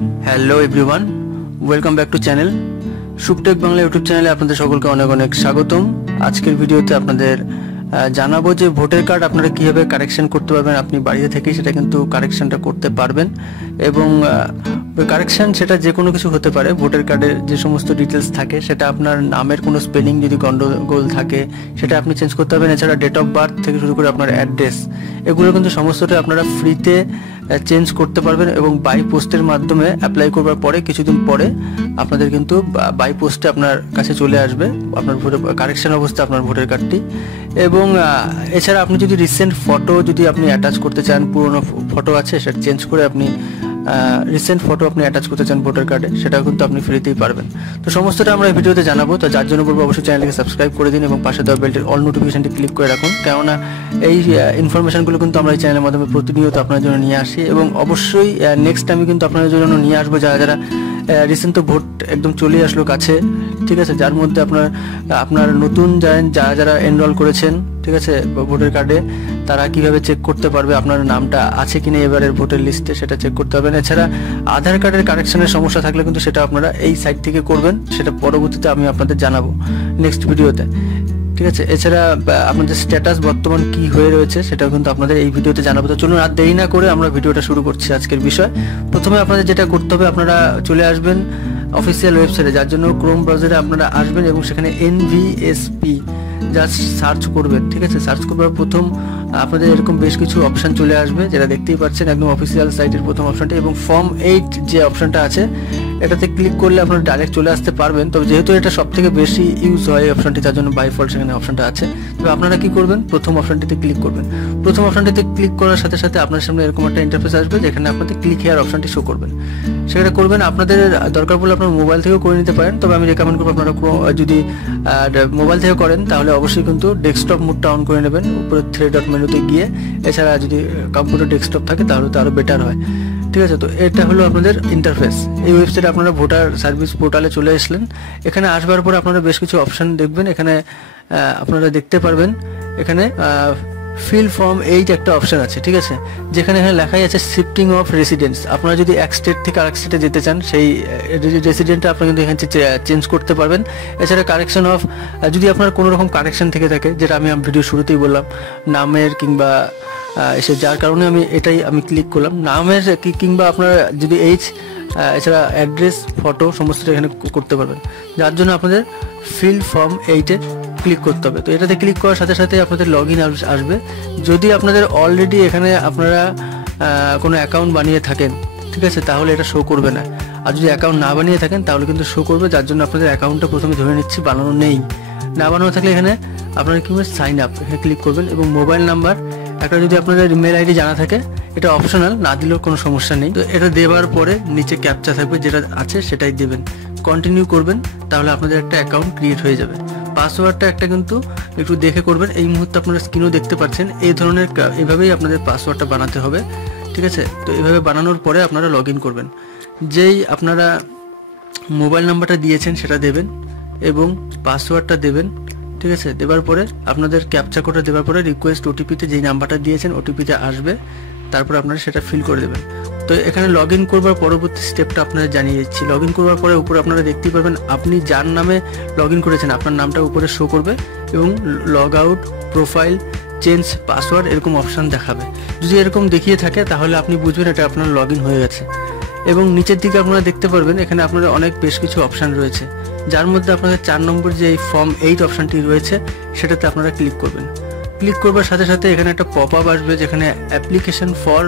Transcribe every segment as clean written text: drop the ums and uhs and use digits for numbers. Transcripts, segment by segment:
Hello everyone, welcome back to channel Suptech Bangla YouTube চ্যানেলে আপনাদের সকলকে অনেক অনেক স্বাগতম। আজকের ভিডিওতে আপনাদের জানাবো যে ভোটার কার্ড আপনারা কীভাবে কারেকশন করতে পারবেন। আপনি বাড়িতে থেকেই সেটা কিন্তু কারেকশনটা করতে পারবেন এবং কারেকশন সেটা যে কোনো কিছু হতে পারে। ভোটার কার্ডের যে সমস্ত ডিটেলস থাকে সেটা আপনার নামের কোনো স্পেলিং যদি গন্ডগোল থাকে সেটা আপনি চেঞ্জ করতে পারবেন। এছাড়া ডেট অফ বার্থ থেকে শুরু করে আপনার অ্যাড্রেস এগুলো কিন্তু সমস্তটাই আপনারা ফ্রিতে চেঞ্জ করতে পারবেন এবং বাই পোস্টের মাধ্যমে অ্যাপ্লাই করবার পরে কিছুদিন পরে আপনাদের কিন্তু বাই পোস্টে আপনার কাছে চলে আসবে আপনার কারেকশন অবস্থা আপনার ভোটার কার্ডটি। এবং এছাড়া আপনি যদি রিসেন্ট ফটো যদি আপনি অ্যাটাচ করতে চান, পুরনো ফটো আছে সেটা চেঞ্জ করে আপনি রিসেন্ট ফটো আপনি অ্যাটাচ করতে চান ভোটার কার্ডে, সেটাও কিন্তু আপনি ফ্রিতেই পারবেন। তো সমস্তটা আমরা এই ভিডিওতে জানাবো। তো যার জন্য বলবো অবশ্যই চ্যানেলকে সাবস্ক্রাইব করে দিন এবং পাশে দেওয়া বেলটির অল নোটিফিকেশনটি ক্লিক করে রাখুন, কেননা এই ইনফরমেশনগুলো কিন্তু আমরা এই চ্যানেলের মাধ্যমে প্রতিনিয়ত আপনার জন্য নিয়ে আসি এবং অবশ্যই নেক্সট টাইমে কিন্তু আপনাদের জন্য নিয়ে আসবো যারা যারা রিসেন্ট তো ভোট একদম চলে আসলো কাছে, ঠিক আছে, যার মধ্যে আপনার নতুন যারা যারা এনরোল করেছেন, ঠিক আছে, ভোটার কার্ডে তারা কিভাবে চেক করতে পারবে আপনার নামটা আছে কিনা এবারের ভোটার লিস্টে সেটা চেক করতে পারবেন। এছাড়া আধার কার্ডের কারেকশনের সমস্যা থাকলে কিন্তু সেটা আপনারা এই সাইট থেকে করবেন, সেটা পরবর্তীতে আমি আপনাদের জানাবো নেক্সট ভিডিওতে, ঠিক আছে। এছাড়া আপনাদের স্ট্যাটাস বর্তমান কি হয়ে রয়েছে সেটাও কিন্তু আপনাদের এই ভিডিওতে জানাবো। তো চলুন আর দেরি না করে আমরা ভিডিওটা শুরু করছি আজকের বিষয়। প্রথমে আপনাদের যেটা করতে হবে, আপনারা চলে আসবেন অফিসিয়াল ওয়েবসাইটে, যার জন্য ক্রোম ব্রাউজারে আপনারা আসবেন এবং সেখানে NVSP জাস্ট সার্চ করবেন, ঠিক আছে। সার্চ করবার প্রথম আপনাদের এরকম বেশ কিছু অপশান চলে আসবে, যেটা দেখতেই পাচ্ছেন একদম অফিসিয়াল সাইটের প্রথম অপশানটা, এবং ফর্ম 8 যে অপশানটা আছে এটাতে ক্লিক করলে আপনারা ডাইরেক্ট চলে আসতে পারবেন। তবে যেহেতু এটা সব থেকে বেশি ইউজ হয় এই অপশানটি, তার জন্য বাই ডিফল্ট সেখানে অপশানটা আছে। তবে আপনারা কি করবেন, প্রথম অপশানটিতে ক্লিক করবেন। প্রথম অপশানটিতে ক্লিক করার সাথে সাথে আপনার সামনে এরকম একটা ইন্টারফেস আসবে যেখানে আপনাদের ক্লিক হেয়ার অপশানটি শো করবেন। সেটা করবেন, আপনাদের দরকার পড়লে আপনার মোবাইল থেকেও করে নিতে পারেন, তবে আমি রেকমেন্ড করবো আপনারা যদি মোবাইল থেকে করেন তাহলে অবশ্যই কিন্তু ডেস্কটপ মোডটা অন করে নেবেন উপরে 3 ডট মেনুতে গিয়ে। এছাড়া যদি কম্পিউটার ডেস্কটপ থাকে তাহলে তো আরও বেটার হয়, ঠিক আছে। তো এটা হলো আপনাদের ইন্টারফেস। এই ওয়েবসাইটে আপনারা ভোটার সার্ভিস পোর্টালে চলে আসলেন। এখানে আসবার পর আপনারা বেশ কিছু অপশান দেখবেন। এখানে আপনারা দেখতে পারবেন এখানে ফিল ফর্ম 8 একটা অপশান আছে, ঠিক আছে, যেখানে এখানে লেখাই আছে শিফটিং অফ রেসিডেন্স। আপনারা যদি এক স্টেট থেকে আরেক স্টেটে যেতে চান সেই রেসিডেন্টটা আপনারা কিন্তু এখানে চেঞ্জ করতে পারবেন। এছাড়া কারেকশন অফ, যদি আপনার কোনো রকম কারেকশন থেকে থাকে, যেটা আমি ভিডিও শুরুতেই বললাম, নামের কিংবা এসে, যার কারণে আমি ক্লিক করলাম নামের কিংবা আপনার যদি এছাড়া অ্যাড্রেস, ফটো সমস্তটা এখানে করতে পারবেন, যার জন্য আপনাদের ফিল ফর্ম 8-এ ক্লিক করতে হবে। তো এটাতে ক্লিক করার সাথে সাথে আপনাদের লগ ইন আসবে। যদি আপনাদের অলরেডি এখানে আপনারা কোনো অ্যাকাউন্ট বানিয়ে থাকেন, ঠিক আছে, তাহলে এটা শো করবে না। আর যদি অ্যাকাউন্ট না বানিয়ে থাকেন তাহলে কিন্তু শো করবে, যার জন্য আপনাদের অ্যাকাউন্টটা প্রথমে ধরে নিচ্ছি বানানো নেই। না বানানো থাকলে এখানে আপনারা কি করবেন, সাইন আপ এখানে ক্লিক করবেন এবং মোবাইল নাম্বার একটা যদি আপনাদের ইমেল আইডি জানা থাকে, এটা অপশনাল, না দিলেও কোনো সমস্যা নেই। তো এটা দেওয়ার পরে নিচে ক্যাপচা থাকবে, যেটা আছে সেটাই দেবেন, কন্টিনিউ করবেন, তাহলে আপনাদের একটা অ্যাকাউন্ট ক্রিয়েট হয়ে যাবে। পাসওয়ার্ডটা একটা কিন্তু একটু দেখে করবেন। এই মুহূর্তে আপনারা স্ক্রিনও দেখতে পাচ্ছেন এই ধরনের, এভাবেই আপনাদের পাসওয়ার্ডটা বানাতে হবে, ঠিক আছে। তো এইভাবে বানানোর পরে আপনারা লগ ইন করবেন। যেই আপনারা মোবাইল নাম্বারটা দিয়েছেন সেটা দেবেন এবং পাসওয়ার্ডটা দেবেন, ঠিক আছে। দেওয়ার পরে আপনাদের ক্যাপচা কোডটা দেওয়ার পরে রিকোয়েস্ট ওটিপিতে যেই নাম্বারটা দিয়েছেন ওটিপিতে আসবে, তারপর আপনারা সেটা ফিল করে দেবেন। তো এখানে লগ ইন করবার পরবর্তী স্টেপটা আপনারা জানিয়ে দিচ্ছি। লগ ইন করবার পরে উপরে আপনারা দেখতেই পারবেন আপনি যার নামে লগ ইন করেছেন আপনার নামটা উপরে শো করবে এবং log out, profile, change password এরকম অপশান দেখাবে। যদি এরকম দেখিয়ে থাকে তাহলে আপনি বুঝবেন এটা আপনার লগ ইন হয়ে গেছে। এবং নিচের দিকে আপনারা দেখতে পারবেন এখানে আপনাদের বেশ কিছু অপশান রয়েছে, যার মধ্যে আপনাদের 4 নম্বর যে এই ফর্ম 8 অপশানটি রয়েছে সেটাতে আপনারা ক্লিক করবেন। ক্লিক করবার সাথে সাথে এখানে একটা পপ আপ আসবে যেখানে অ্যাপ্লিকেশন ফর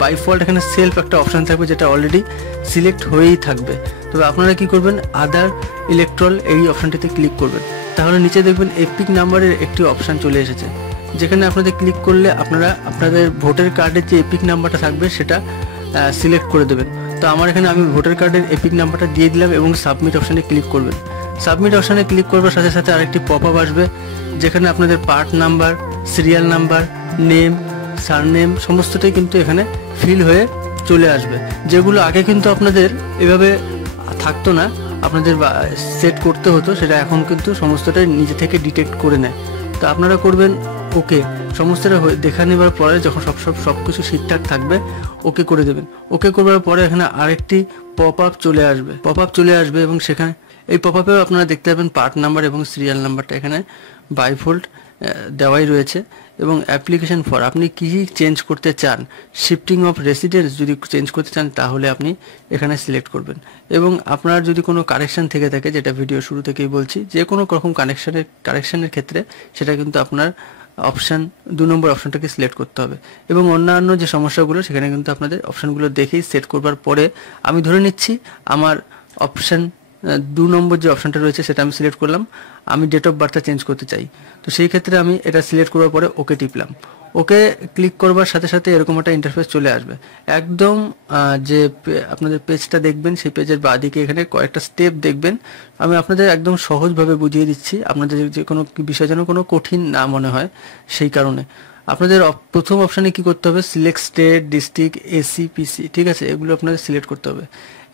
বাই ডিফল্ট এখানে সেলফ একটা অপশান থাকবে যেটা অলরেডি সিলেক্ট হয়েই থাকবে। তবে আপনারা কি করবেন, আদার ইলেকট্রাল এই অপশানটিতে ক্লিক করবেন, তাহলে নিচে দেখবেন এপিক নাম্বারের একটি অপশান চলে এসেছে, যেখানে আপনাদের ক্লিক করলে আপনারা আপনাদের ভোটার কার্ডের যে এপিক নাম্বারটা থাকবে সেটা সিলেক্ট করে দেবেন। তো আমি ভোটার কার্ডের এপিক নাম্বারটা দিয়ে দিলাম এবং সাবমিট অপশানে ক্লিক করবেন। সাবমিট অপশানে ক্লিক করবার সাথে সাথে আরেকটি পপ আপ আসবে যেখানে আপনাদের part number, serial number, name, surname সমস্তটাই কিন্তু এখানে ফিল হয়ে চলে আসবে, যেগুলো আগে কিন্তু আপনাদের এভাবে থাকতো না, আপনাদের সেট করতে হতো, সেটা এখন কিন্তু সমস্তটাই নিজে থেকে ডিটেক্ট করে নেয়। তো আপনারা করবেন ওকে সমস্তটা দেখা নেবার পরে যখন সব কিছু ঠিকঠাক থাকবে ওকে করে দেবেন। ওকে করবার পরে এখানে আরেকটি পপ আপ চলে আসবে এবং সেখানে এই পপ আপেও আপনারা দেখতে পাবেন পার্ট নাম্বার এবং সিরিয়াল নাম্বারটা এখানে বাইফোল্ড দেওয়াই রয়েছে। এবং অ্যাপ্লিকেশন ফর আপনি কী চেঞ্জ করতে চান, শিফটিং অফ রেসিডেন্স যদি চেঞ্জ করতে চান তাহলে আপনি এখানে সিলেক্ট করবেন। এবং আপনার যদি কোনো কারেকশন থেকে থাকে, যেটা ভিডিও শুরু থেকেই বলছি, যে কোনো রকম কারেকশনের ক্ষেত্রে সেটা কিন্তু আপনার অপশান 2 নম্বর অপশানটাকে সিলেক্ট করতে হবে। এবং অন্যান্য যে সমস্যাগুলো সেখানে কিন্তু আপনাদের অপশানগুলো দেখেই সেট করবার পরে আমি ধরে নিচ্ছি আমার অপশান 2 নম্বর যে অপশানটা রয়েছে সেটা আমি সিলেক্ট করলাম, আমি ডেট অফ বার্থটা চেঞ্জ করতে চাই। তো সেই ক্ষেত্রে আমি এটা সিলেক্ট করার পরে ওকে টিপলাম। ওকে ক্লিক করবার সাথে সাথে এরকম একটা ইন্টারফেস চলে আসবে। একদম যে আপনাদের পেজটা দেখবেন সেই পেজের বাঁদিকে এখানে কয়েকটা স্টেপ দেখবেন। আমি আপনাদের একদম সহজভাবে বুঝিয়ে দিচ্ছি, আপনাদের যে কোনো বিষয় যেন কোনো কঠিন না মনে হয় সেই কারণে। আপনাদের প্রথম অপশানে কি করতে হবে, সিলেক্ট স্টেট, ডিস্ট্রিক্ট, এসি, পিসি, ঠিক আছে, এগুলো আপনাদের সিলেক্ট করতে হবে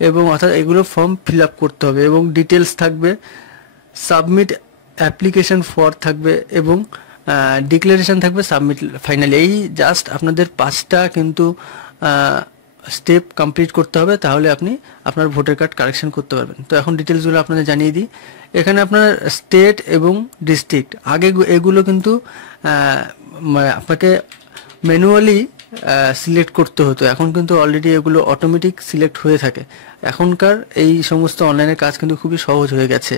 এবং অর্থাৎ এগুলো ফর্ম ফিল আপ করতে হবে এবং ডিটেলস থাকবে, সাবমিট অ্যাপ্লিকেশন ফর থাকবে এবং ডিক্লারেশন থাকবে, সাবমিট ফাইনালি। এই জাস্ট আপনাদের 5টা কিন্তু স্টেপ কমপ্লিট করতে হবে, তাহলে আপনি আপনার ভোটার কার্ড কারেকশন করতে পারবেন। তো এখন ডিটেলসগুলো আপনাদের জানিয়ে দিই। এখানে আপনার স্টেট এবং ডিস্ট্রিক্ট আগে এগুলো কিন্তু আপনাকে ম্যানুয়ালি সিলেক্ট করতে হতো, এখন কিন্তু অলরেডি এগুলো অটোমেটিক সিলেক্ট হয়ে থাকে। এখনকার এই সমস্ত অনলাইনের কাজ কিন্তু খুবই সহজ হয়ে গেছে,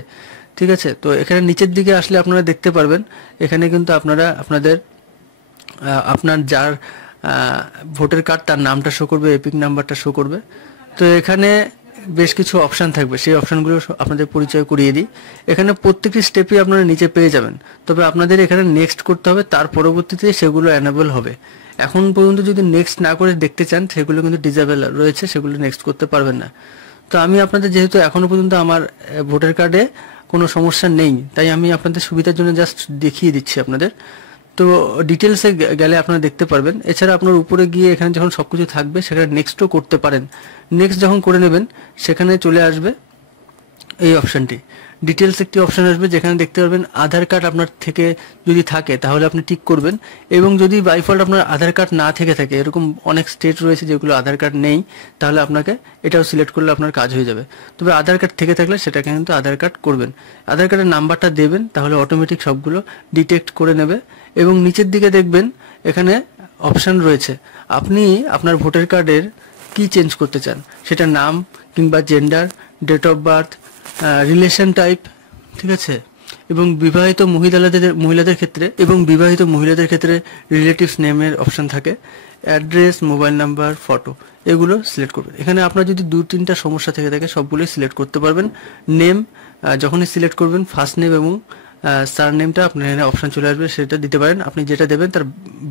ঠিক আছে। তো এখানে নিচের দিকে আসলে আপনারা দেখতে পারবেন এখানে কিন্তু আপনারা আপনার যার ভোটার কার্ড তার নামটা শো করবে, এপিক নাম্বারটা শো করবে। তো এখানে বেশ কিছু অপশান থাকবে, সেই অপশানগুলো আপনাদের পরিচয় করিয়ে দিই। এখানে প্রত্যেকটি স্টেপই আপনারা নিচে পেয়ে যাবেন, তবে আপনাদের এখানে নেক্সট করতে হবে, তার পরবর্তীতে সেগুলো অ্যানেবল হবে। এখন পর্যন্ত যদি নেক্সট না করে দেখতে চান সেগুলো কিন্তু ডিসেবল রয়েছে, সেগুলো নেক্সট করতে পারবেন না। তো আমি আপনাদের যেহেতু এখনো পর্যন্ত আমার ভোটার কার্ডে কোনো সমস্যা নেই, তাই আমি আপনাদের সুবিধার জন্য জাস্ট দেখিয়ে দিচ্ছি আপনাদের। তো ডিটেলসে গেলে আপনারা দেখতে পারবেন। এছাড়া আপনার উপরে গিয়ে এখানে যখন সব কিছু থাকবে সেখানে নেক্সটও করতে পারেন। নেক্সট যখন করে নেবেন সেখানে চলে আসবে এই অপশানটি, ডিটেলস একটি অপশান আসবে যেখানে দেখতে পারবেন আধার কার্ড আপনার থেকে যদি থাকে তাহলে আপনি টিক করবেন, এবং যদি বাই ডিফল্ট আপনার আধার কার্ড না থেকে থাকে, এরকম অনেক স্টেট রয়েছে যেগুলো আধার কার্ড নেই, তাহলে আপনাকে এটাও সিলেক্ট করলে আপনার কাজ হয়ে যাবে। তবে আধার কার্ড থেকে থাকলে সেটাকে কিন্তু আধার কার্ড করবেন, আধার কার্ডের নাম্বারটা দেবেন, তাহলে অটোমেটিক সবগুলো ডিটেক্ট করে নেবে। এবং নিচের দিকে দেখবেন এখানে অপশান রয়েছে, আপনি আপনার ভোটার কার্ডের কি চেঞ্জ করতে চান, সেটা নাম কিংবা gender, date of birth, relation type, ঠিক আছে। এবং বিবাহিত মহিলাদের ক্ষেত্রে রিলেটিভস নেমের অপশন থাকে, অ্যাড্রেস, মোবাইল নাম্বার, ফটো, এগুলো সিলেক্ট করবেন। এখানে আপনার যদি 2-3টা সমস্যা থেকে থাকে সবগুলোই সিলেক্ট করতে পারবেন। নেম যখনই সিলেক্ট করবেন ফার্স্ট নেম এবং সার নেমটা আপনার এখানে অপশন চলে আসবে, সেটা দিতে পারেন। আপনি যেটা দেবেন তার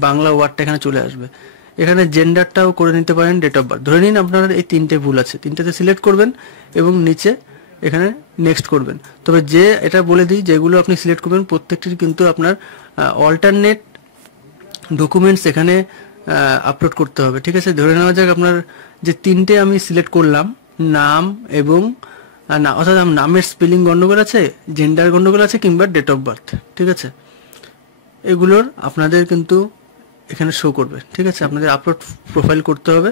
বাংলা ওয়ার্ডটা এখানে চলে আসবে। এখানে জেন্ডারটাও করে নিতে পারেন, ডেট অফ বার্থ। ধরে নিন আপনার এই 3টে ভুল আছে, 3টাতে সিলেক্ট করবেন এবং নিচে এখানে নেক্সট করবেন। তবে যে এটা বলে দিই, যেগুলো আপনি সিলেক্ট করবেন প্রত্যেকটির কিন্তু আপনার অল্টারনেট ডকুমেন্টস এখানে আপলোড করতে হবে, ঠিক আছে। ধরে নেওয়া যাক আপনার যে 3টে আমি সিলেক্ট করলাম, নাম এবং অর্থাৎ নামের স্পেলিং গন্ডগোল আছে, জেন্ডার গন্ডগোল আছে কিংবা ডেট অফ বার্থ, ঠিক আছে, এগুলোর আপনাদের কিন্তু এখানে শো করবে, ঠিক আছে। আপনাদের আপলোড প্রোফাইল করতে হবে,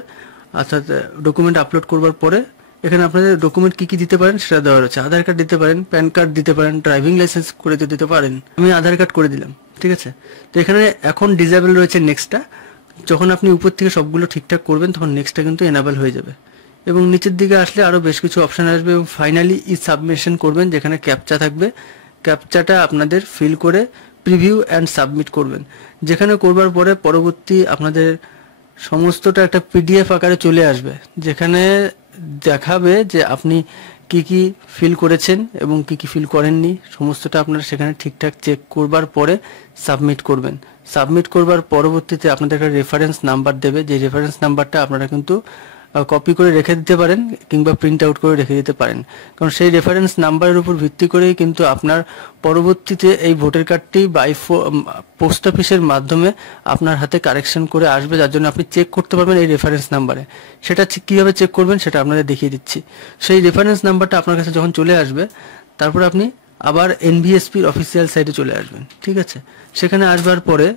অর্থাৎ ডকুমেন্ট আপলোড করবার পরে এখানে আপনাদের ডকুমেন্ট কি কি দিতে পারেন সেটা দেওয়া রয়েছে। আধার কার্ড দিতে পারেন, প্যান কার্ড দিতে পারেন, ড্রাইভিং লাইসেন্স করে দিতে পারেন। আমি আধার কার্ড করে দিলাম, ঠিক আছে। তো এখানে এখন ডিসেবল রয়েছে নেক্সটটা, যখন আপনি উপর থেকে সবগুলো ঠিকঠাক করবেন তখন নেক্সটটা কিন্তু এনাবেল হয়ে যাবে। এবং নিচের দিকে আসলে আরও বেশ কিছু অপশান আসবে এবং ফাইনালি ই সাবমিশন করবেন, যেখানে ক্যাপচা থাকবে। ক্যাপচাটা আপনাদের ফিল করে প্রিভিউ অ্যান্ড সাবমিট করবেন, যেখানে করবার পরে পরবর্তী আপনাদের সমস্তটা একটা পিডিএফ আকারে চলে আসবে, যেখানে দেখাবে যে আপনি কি কি ফিল করেছেন এবং কি কি ফিল করেননি, সমস্তটা আপনারা সেখানে ঠিকঠাক চেক করবার পরে সাবমিট করবেন। সাবমিট করবার পরবর্তীতে আপনাদের একটা রেফারেন্স নাম্বার দেবে, যে রেফারেন্স নাম্বারটা আপনারা কিন্তু কপি করে রেখে দিতে পারেন কিংবা প্রিন্ট আউট করে রেখে দিতে পারেন, কারণ সেই রেফারেন্স নাম্বারের উপর ভিত্তি করেই কিন্তু আপনার পরবর্তীতে এই ভোটার কার্ডটি পোস্ট অফিসের মাধ্যমে আপনার হাতে কারেকশন করে আসবে, যার জন্য আপনি চেক করতে পারবেন এই রেফারেন্স নাম্বারে। সেটা কীভাবে চেক করবেন সেটা আপনাদের দেখিয়ে দিচ্ছি। সেই রেফারেন্স নাম্বারটা আপনার কাছে যখন চলে আসবে, তারপরে আপনি আবার এনভিএসপির অফিসিয়াল সাইটে চলে আসবেন। ঠিক আছে, সেখানে আসবার পরে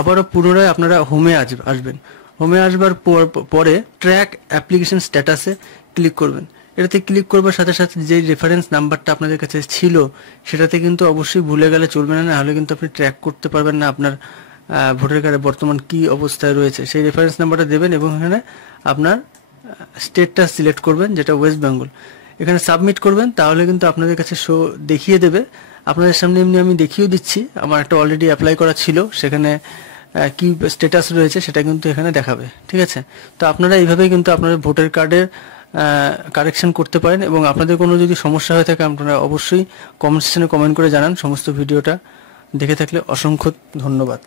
আবারও পুনরায় আপনারা হোমে আসবেন। হোমে আসবার পরে ট্র্যাক অ্যাপ্লিকেশন স্ট্যাটাসে ক্লিক করবেন। এটাতে ক্লিক করবার সাথে সাথে যে রেফারেন্স নাম্বারটা আপনাদের কাছে ছিল সেটাতে কিন্তু অবশ্যই ভুলে গেলে চলবে না, নাহলে কিন্তু আপনি ট্র্যাক করতে পারবেন না আপনার ভোটার কার্ডে বর্তমান কি অবস্থায় রয়েছে। সেই রেফারেন্স নাম্বারটা দেবেন এবং এখানে আপনার স্টেটটা সিলেক্ট করবেন, যেটা ওয়েস্ট বেঙ্গল। এখানে সাবমিট করবেন, তাহলে কিন্তু আপনাদের কাছে শো দেখিয়ে দেবে। আপনাদের সামনে এমনি আমি দেখিয়েও দিচ্ছি, আমার একটা অলরেডি অ্যাপ্লাই করা ছিল, সেখানে কি স্ট্যাটাস রয়েছে সেটা কিন্তু এখানে দেখাবে। ঠিক আছে, তো আপনারা এইভাবেই কিন্তু আপনাদের ভোটার কার্ডের কারেকশন করতে পারেন। এবং আপনাদের কোনো যদি সমস্যা হয়ে থাকে আপনারা অবশ্যই কমেন্ট সেকশনে কমেন্ট করে জানান। সমস্ত ভিডিওটা দেখে থাকলে অসংখ্য ধন্যবাদ।